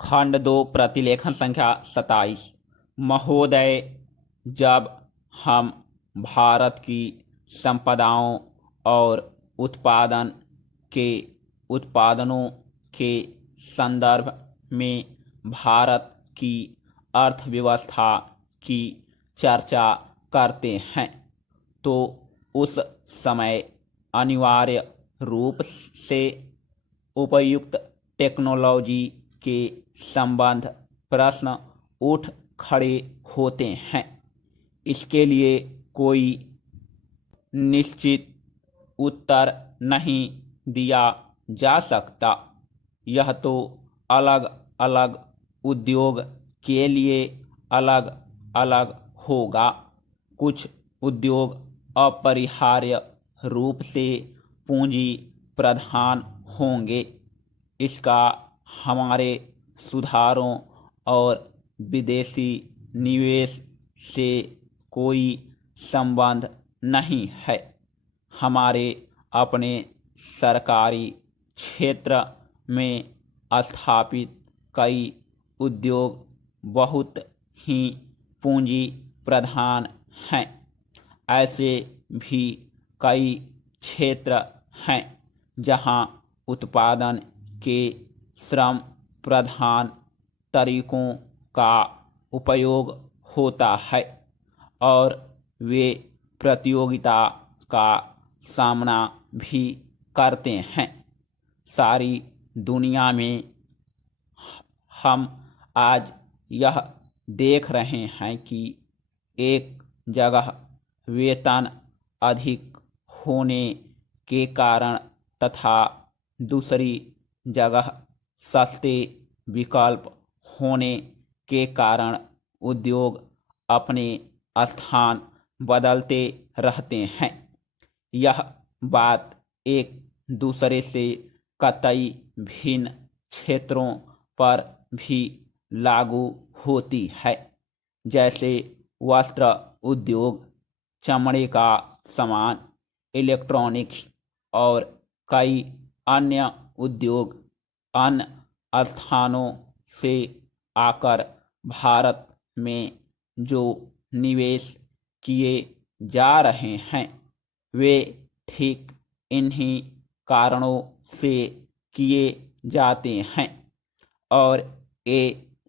खंड 2 प्रतिलेखन संख्या 27। महोदय, जब हम भारत की संपदाओं और उत्पादनों के संदर्भ में भारत की अर्थव्यवस्था की चर्चा करते हैं तो उस समय अनिवार्य रूप से उपयुक्त टेक्नोलॉजी के संबंध प्रश्न उठ खड़े होते हैं। इसके लिए कोई निश्चित उत्तर नहीं दिया जा सकता। यह तो अलग अलग उद्योग के लिए अलग अलग होगा। कुछ उद्योग अपरिहार्य रूप से पूंजी प्रधान होंगे। इसका हमारे सुधारों और विदेशी निवेश से कोई संबंध नहीं है। हमारे अपने सरकारी क्षेत्र में स्थापित कई उद्योग बहुत ही पूंजी प्रधान हैं। ऐसे भी कई क्षेत्र हैं जहां उत्पादन के श्रम प्रधान तरीकों का उपयोग होता है और वे प्रतियोगिता का सामना भी करते हैं। सारी दुनिया में हम आज यह देख रहे हैं कि एक जगह वेतन अधिक होने के कारण तथा दूसरी जगह सस्ते विकल्प होने के कारण उद्योग अपने स्थान बदलते रहते हैं। यह बात एक दूसरे से कतई भिन्न क्षेत्रों पर भी लागू होती है, जैसे वस्त्र उद्योग, चमड़े का सामान, इलेक्ट्रॉनिक्स और कई अन्य उद्योग अन्य स्थानों से आकर भारत में जो निवेश किए जा रहे हैं वे ठीक इन्हीं कारणों से किए जाते हैं और ये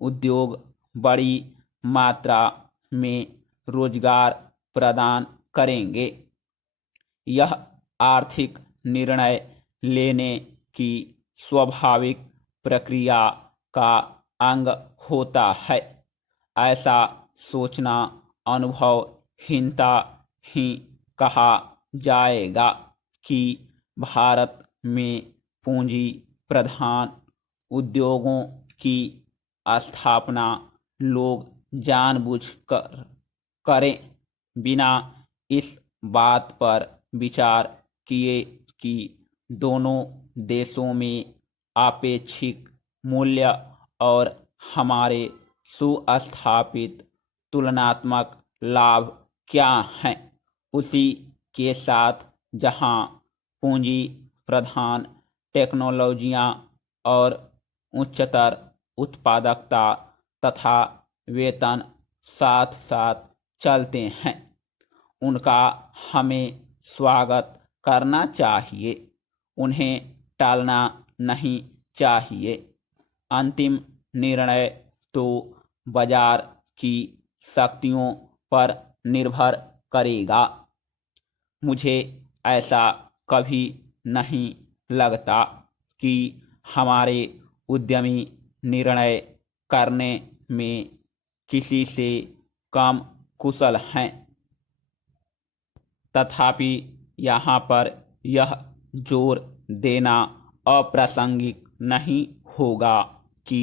उद्योग बड़ी मात्रा में रोजगार प्रदान करेंगे। यह आर्थिक निर्णय लेने की स्वाभाविक प्रक्रिया का अंग होता है। ऐसा सोचना अनुभवहीनता ही कहा जाएगा कि भारत में पूंजी प्रधान उद्योगों की स्थापना लोग जानबूझकर करें, बिना इस बात पर विचार किए कि दोनों देशों में आपेक्षिक मूल्य और हमारे सुस्थापित तुलनात्मक लाभ क्या हैं। उसी के साथ जहां पूंजी प्रधान टेक्नोलॉजियां और उच्चतर उत्पादकता तथा वेतन साथ साथ चलते हैं, उनका हमें स्वागत करना चाहिए, उन्हें टालना नहीं चाहिए। अंतिम निर्णय तो बाजार की शक्तियों पर निर्भर करेगा। मुझे ऐसा कभी नहीं लगता कि हमारे उद्यमी निर्णय करने में किसी से कम कुशल हैं। तथापि यहाँ पर यह जोर देना अप्रासंगिक नहीं होगा कि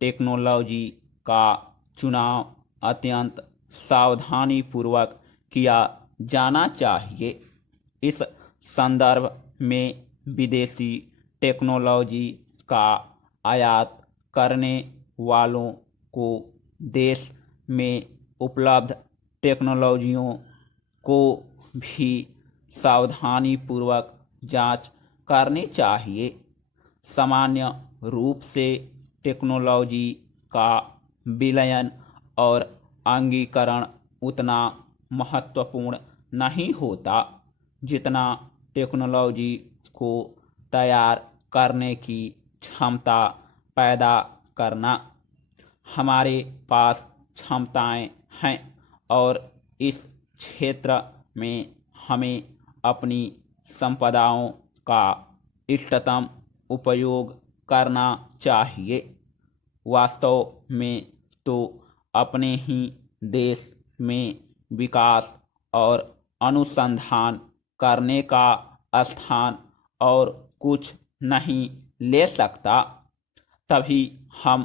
टेक्नोलॉजी का चुनाव अत्यंत सावधानीपूर्वक किया जाना चाहिए। इस संदर्भ में विदेशी टेक्नोलॉजी का आयात करने वालों को देश में उपलब्ध टेक्नोलॉजियों को भी सावधानीपूर्वक जांच करनी चाहिए। सामान्य रूप से टेक्नोलॉजी का विलयन और अंगीकरण उतना महत्वपूर्ण नहीं होता जितना टेक्नोलॉजी को तैयार करने की क्षमता पैदा करना। हमारे पास क्षमताएं हैं और इस क्षेत्र में हमें अपनी संपदाओं का इष्टतम उपयोग करना चाहिए। वास्तव में तो अपने ही देश में विकास और अनुसंधान करने का स्थान और कुछ नहीं ले सकता। तभी हम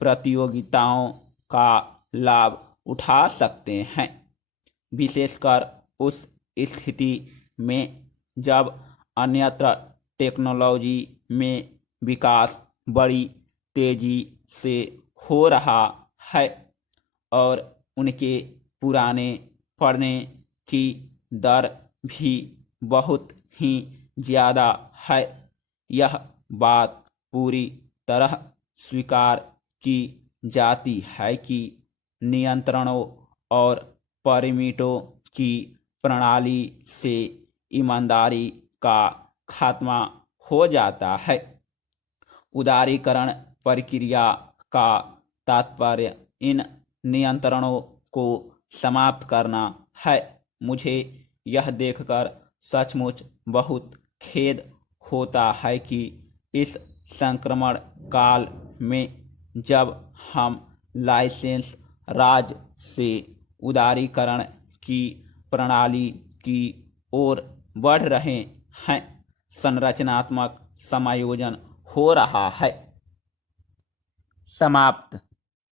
प्रतियोगिताओं का लाभ उठा सकते हैं, विशेषकर उस स्थिति में जब अन्यत्र टेक्नोलॉजी में विकास बड़ी तेजी से हो रहा है और उनके पुराने पड़ने की दर भी बहुत ही ज़्यादा है। यह बात पूरी तरह स्वीकार की जाती है कि नियंत्रणों और परमिटों की प्रणाली से ईमानदारी का खात्मा हो जाता है। उदारीकरण प्रक्रिया का तात्पर्य इन नियंत्रणों को समाप्त करना है। मुझे यह देखकर सचमुच बहुत खेद होता है कि इस संक्रमण काल में जब हम लाइसेंस राज से उदारीकरण की प्रणाली की ओर बढ़ रहे हैं, संरचनात्मक समायोजन हो रहा है। समाप्त।